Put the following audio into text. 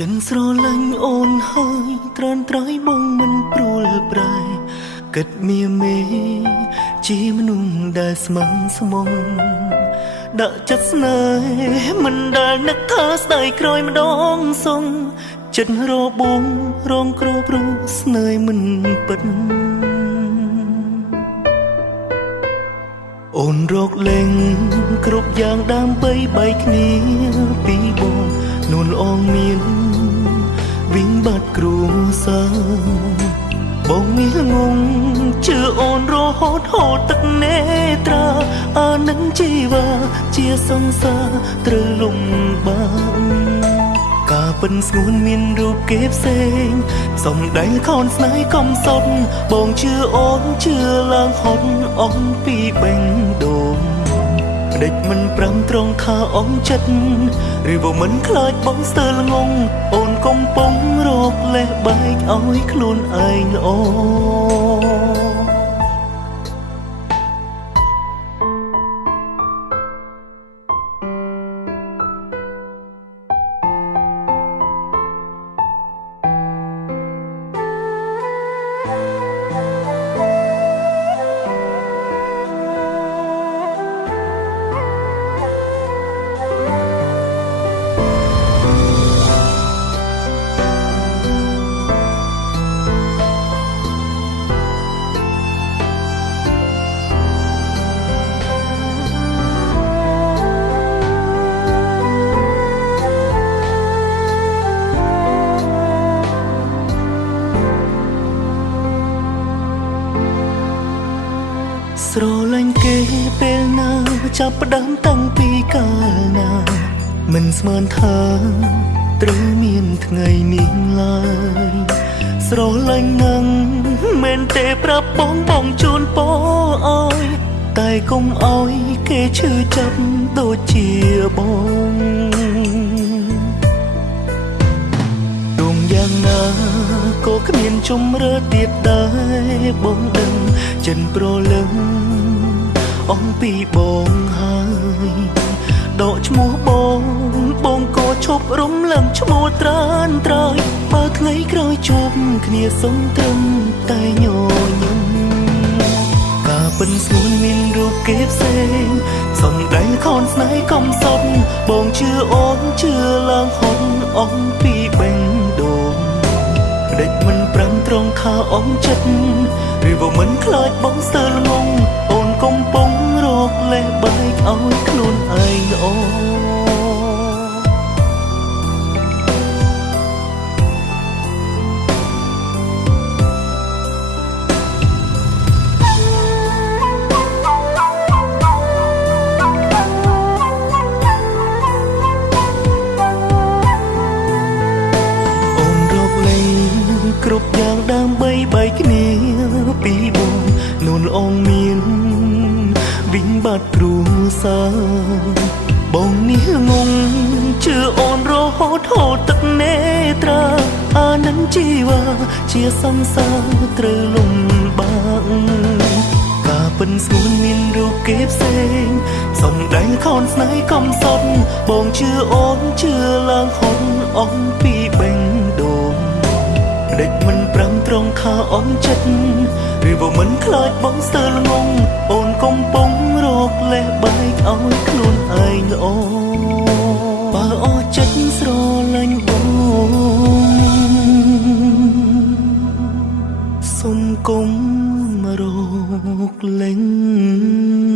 ចិនស្រឡាញ់អូនហើយត្រានត្រៃបងមិនព្រួលប្រែគិតមៀមេជាមនុស្សដែលស្មឹងស្មងដាក់ចិត្តស្នេហ៍មិនដែលនឹកថាស្ដាយក្រោយម្ដងសងចិត្តរបួងរងគ្រោះព្រោះស្នេហ៍មិនពិតអូនរកលេងគ្រប់យ៉ាងដើម្បីបែកគ្នាពីបងនួនអងមានវិញបាត់គ្រួសារបងនេះងងជឿអូនរហូតហូតទឹកនេត្រាអានឹងជីវ៉ាជាសង្សារត្រូវលំបាកការពិនស្ងួនមានរូបគេផ្សេងសំដែងខនស្នេហ៍កំសត់បងជឿអូនជឿឡើងហត់អងពីបេងដូងដេចមិនប្រាំត្រង់ថាអងចិត្តឬក៏មិនខ្លាចបងស្ទើរល្ងងអូនកំពុងរកលេះបែកឲ្យខ្លួនឯងល្អស្រឡាញ់គេពេលណាចាប់ផ្ដើមតាំងពីកាលណាមិនស្មានថាត្រូវមានថ្ងៃនេះឡើយស្រឡាញ់នឹងមិនទេប្រាប់បងជូនពរអើយតែកុំអោយគេឈឺចាប់ដូចជាបងដួងយ៉ាងណាក៏គ្មានជំរឿទៀតដែរបងដឹងចិនប្រលឹងអងពីបងហើយដកឈ្មោះបងក៏ឈប់រំលឹងឈ្មោះត្រានត្រៃបើថ្ងៃក្រោយជួបគ្នាសុំត្រឹមតែញញឹមការពិនស្ងួនមានរូបគេផ្សេងសំដែងខនស្នេហ៍កំសត់បងជឿអូនជឿឡើងហត់អងពីបេងដូងដេចមិនប្រាំត្រង់ថាអងចិត្តឬក៏មិនខ្លាចបងស្ទើរល្ងងអូនកំពុងរកលេះបែកឲ្យខ្លួនឯងល្អគ្រប់យ៉ាងដើម្បីបែកគ្នាពីបងនួនអងមានវិញបាត់គ្រួសារបងនេះងងជឿអូនរហូតហូតទឹកនេត្រាអានឹងជីវ៉ាជាសង្សារត្រូវលំបាកការពិនស្ងួនមានរូបគេផ្សេងសំដែងខនស្នេហ៍កំសត់បងជឿអូនជឿឡើងហត់អងពីបេងដូងដេចមិនប្រាំត្រង់ថាអងចិត្តឬក៏មិនខ្លាចបងស្ទើរល្ងងអូនកំពុងរកលេះបែកឲ្យខ្លួនឯងល្អបើអស់ចិត្តស្រឡាញ់បងសុំគុំរកលេង